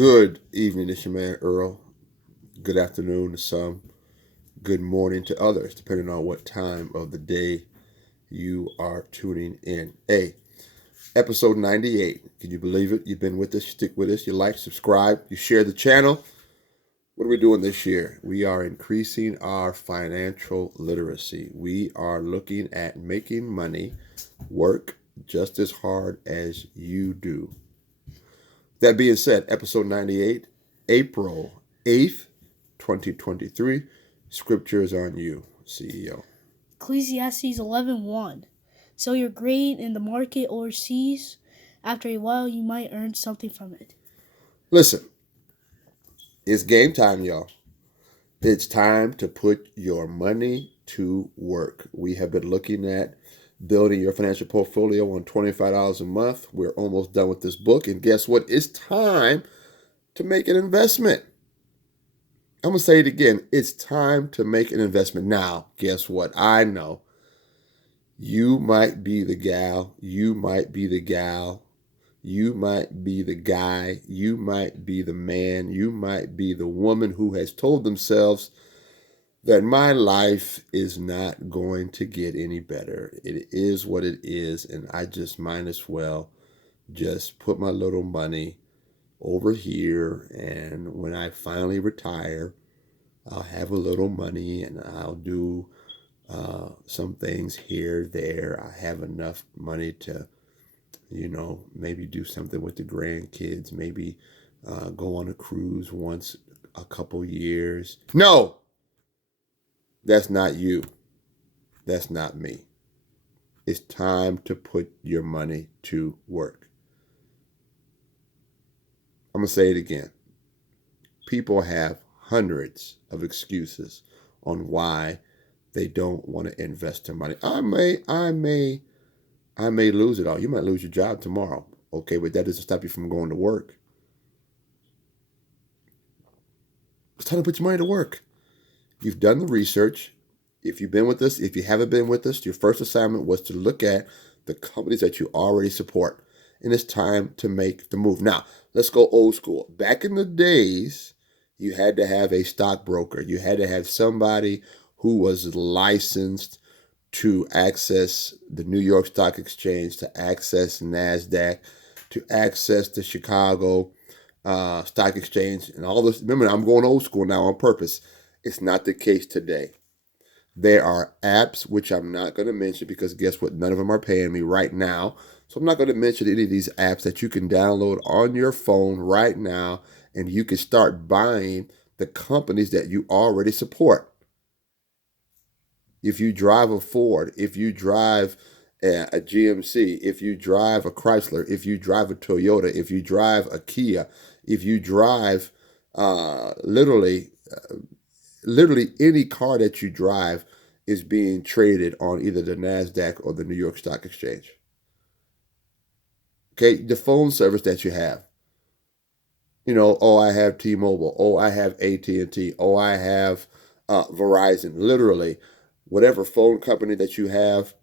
Good evening, it's your man Earl. Good afternoon to some. Good morning to others, depending on what time of the day you are tuning in. Hey, episode 98. Can you believe it? You've been with us, stick with us. You like, subscribe, you share the channel. What are we doing this year? We are increasing our financial literacy. We are looking at making money work just as hard as you do. That being said, episode 98, April 8th, 2023. Scriptures on you, CEO. Ecclesiastes 11:1. Sell your grain in the market overseas. After a while, you might earn something from it. Listen, it's game time, y'all. It's time to put your money to work. We have been looking at building your financial portfolio on $25 a month. We're almost done with this book. And guess what? It's time to make an investment. I'm going to say it again. It's time to make an investment. Now, guess what? I know you might be the gal. You might be the gal. You might be the guy. You might be the man. You might be the woman who has told themselves that my life is not going to get any better. It is what it is. And I just might as well just put my little money over here. And when I finally retire, I'll have a little money and I'll do some things here, there. I have enough money to, maybe do something with the grandkids, maybe go on a cruise once a couple years. No, that's not you. That's not me. It's time to put your money to work. I'm going to say it again. People have hundreds of excuses on why they don't want to invest their money. I may lose it all. You might lose your job tomorrow. Okay, but that doesn't stop you from going to work. It's time to put your money to work. You've done the research. If you've been with us, if you haven't been with us, your first assignment was to look at the companies that you already support. And it's time to make the move. Now, let's go old school. Back in the days, you had to have a stockbroker. You had to have somebody who was licensed to access the New York Stock Exchange, to access NASDAQ, to access the Chicago Stock Exchange, and all this. Remember, I'm going old school now on purpose. It's not the case today. There are apps, which I'm not going to mention because guess what? None of them are paying me right now. So I'm not going to mention any of these apps that you can download on your phone right now, and you can start buying the companies that you already support. If you drive a Ford, if you drive a GMC, if you drive a Chrysler, if you drive a Toyota, if you drive a Kia, if you drive literally any car that you drive is being traded on either the NASDAQ or the New York Stock Exchange. Okay, the phone service that you have. I have T-Mobile. Oh, I have AT&T. Oh, I have Verizon. Literally, whatever phone company that you have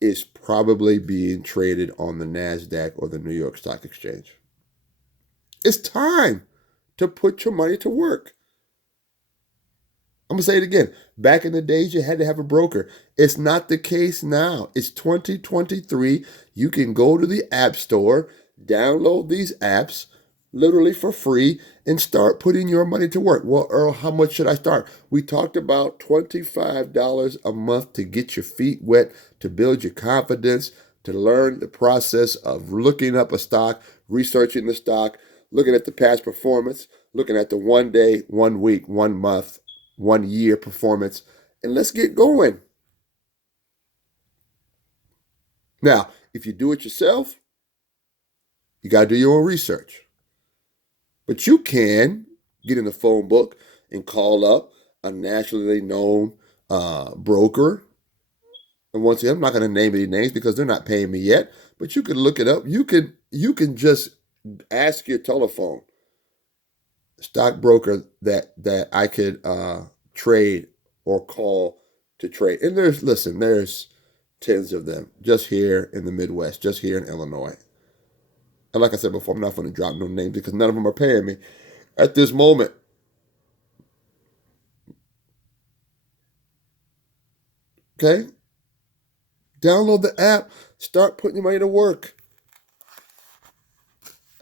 is probably being traded on the NASDAQ or the New York Stock Exchange. It's time to put your money to work. I'm going to say it again. Back in the days, you had to have a broker. It's not the case now. It's 2023. You can go to the App Store, download these apps literally for free, and start putting your money to work. Well, Earl, how much should I start? We talked about $25 a month to get your feet wet, to build your confidence, to learn the process of looking up a stock, researching the stock, looking at the past performance, looking at the 1 day, 1 week, 1 month, 1 year performance, and let's get going. Now, if you do it yourself, you got to do your own research. But you can get in the phone book and call up a nationally known broker. And once again, I'm not going to name any names because they're not paying me yet. But you can look it up. You can just ask your telephone stockbroker that I could trade or call to trade. And there's tens of them just here in the Midwest, just here in Illinois. And like I said before, I'm not going to drop no names because none of them are paying me at this moment. Okay? Download the app. Start putting your money to work.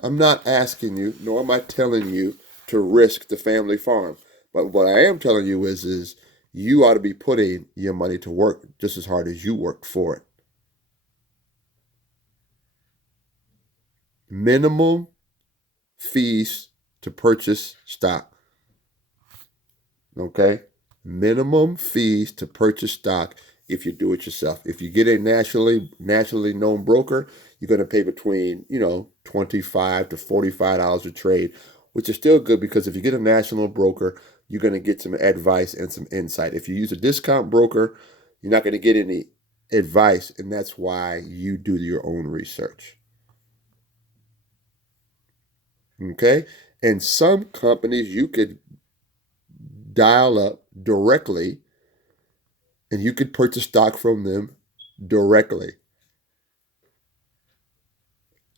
I'm not asking you, nor am I telling you to risk the family farm. But what I am telling you is you ought to be putting your money to work just as hard as you worked for it. Minimum fees to purchase stock. Okay? Minimum fees to purchase stock if you do it yourself. If you get a nationally known broker, you're going to pay between, $25 to $45 a trade, which is still good because if you get a national broker, you're going to get some advice and some insight. If you use a discount broker, you're not going to get any advice, and that's why you do your own research. Okay? And some companies you could dial up directly and you could purchase stock from them directly.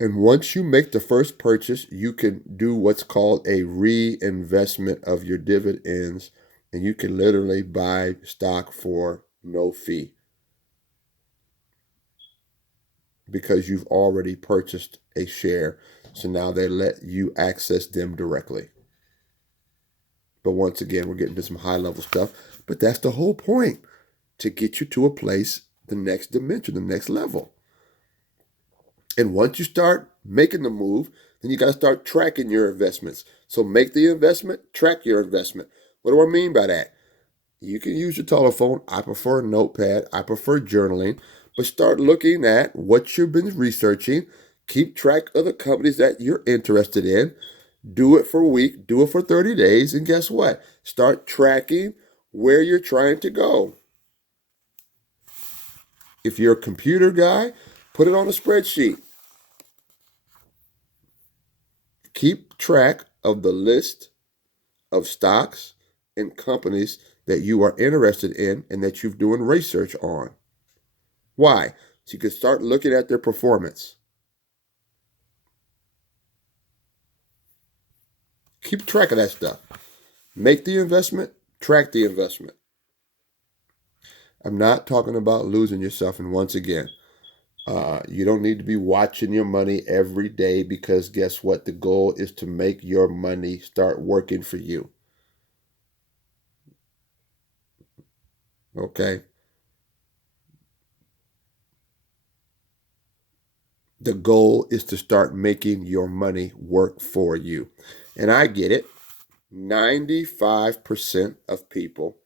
And once you make the first purchase, you can do what's called a reinvestment of your dividends, and you can literally buy stock for no fee because you've already purchased a share. So now they let you access them directly. But once again, we're getting to some high level stuff, but that's the whole point, to get you to a place, the next dimension, the next level. And once you start making the move, then you got to start tracking your investments. So make the investment, track your investment. What do I mean by that? You can use your telephone. I prefer a notepad. I prefer journaling. But start looking at what you've been researching. Keep track of the companies that you're interested in. Do it for a week. Do it for 30 days. And guess what? Start tracking where you're trying to go. If you're a computer guy, put it on a spreadsheet. Keep track of the list of stocks and companies that you are interested in and that you're doing research on. Why? So you can start looking at their performance. Keep track of that stuff. Make the investment, track the investment. I'm not talking about losing yourself. And once again, you don't need to be watching your money every day because guess what? The goal is to make your money start working for you. Okay? The goal is to start making your money work for you. And I get it. 95% of people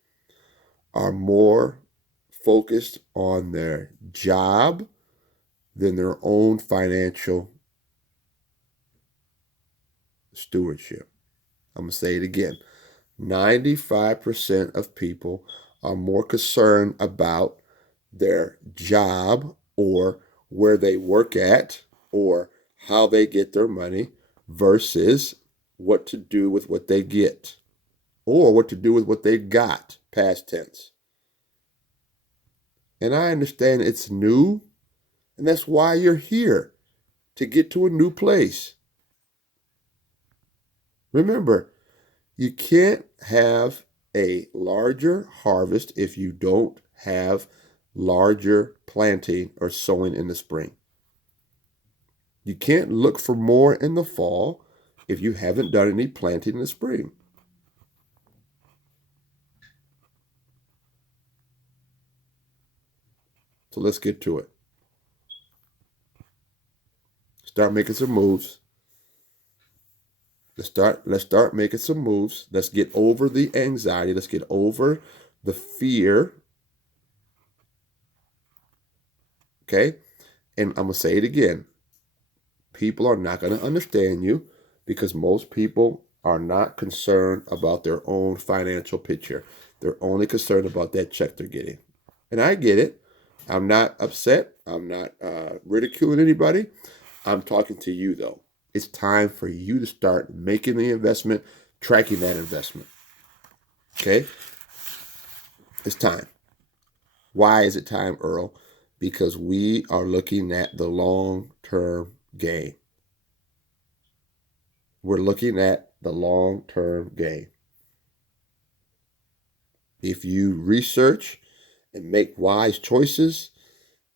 are more focused on their job than their own financial stewardship. I'm going to say it again. 95% of people are more concerned about their job or where they work at or how they get their money versus what to do with what they get or what to do with what they got, past tense. And I understand it's new, and that's why you're here, to get to a new place. Remember, you can't have a larger harvest if you don't have larger planting or sowing in the spring. You can't look for more in the fall if you haven't done any planting in the spring. So let's get to it. Start making some moves. Let's start making some moves. Let's get over the anxiety. Let's get over the fear. Okay? And I'm going to say it again. People are not going to understand you because most people are not concerned about their own financial picture. They're only concerned about that check they're getting. And I get it. I'm not upset. I'm not ridiculing anybody. I'm talking to you, though. It's time for you to start making the investment, tracking that investment. Okay? It's time. Why is it time, Earl? Because we are looking at the long-term game. We're looking at the long-term gain. If you research and make wise choices,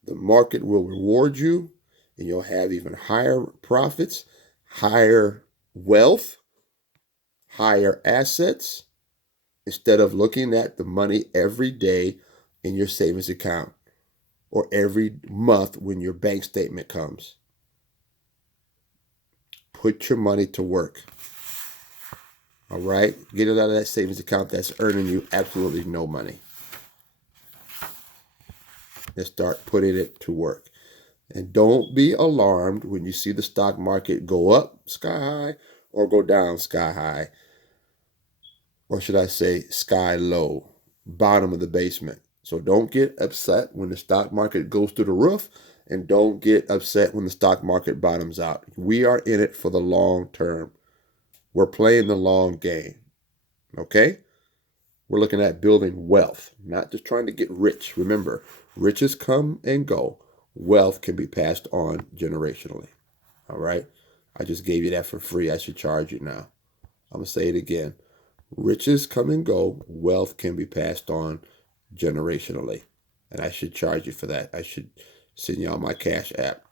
the market will reward you and you'll have even higher profits, higher wealth, higher assets, instead of looking at the money every day in your savings account or every month when your bank statement comes. Put your money to work. All right? Get it out of that savings account that's earning you absolutely no money. And start putting it to work. And don't be alarmed when you see the stock market go up sky high or go down sky high. Or should I say sky low, bottom of the basement. So don't get upset when the stock market goes through the roof, and don't get upset when the stock market bottoms out. We are in it for the long term. We're playing the long game. Okay? We're looking at building wealth, not just trying to get rich. Remember, riches come and go. Wealth can be passed on generationally. All right? I just gave you that for free. I should charge you now. I'm going to say it again. Riches come and go. Wealth can be passed on generationally. And I should charge you for that. I should send y'all my Cash App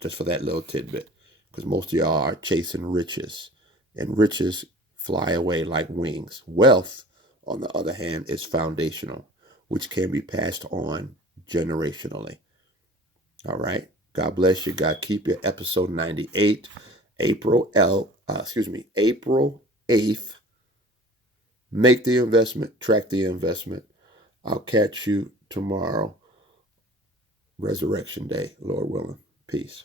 just for that little tidbit. Because most of y'all are chasing riches. And riches fly away like wings. Wealth, on the other hand, is foundational, which can be passed on generationally. All right. God bless you. God keep you. Episode 98, April 8th. Make the investment, track the investment. I'll catch you tomorrow, Resurrection Day, Lord willing. Peace.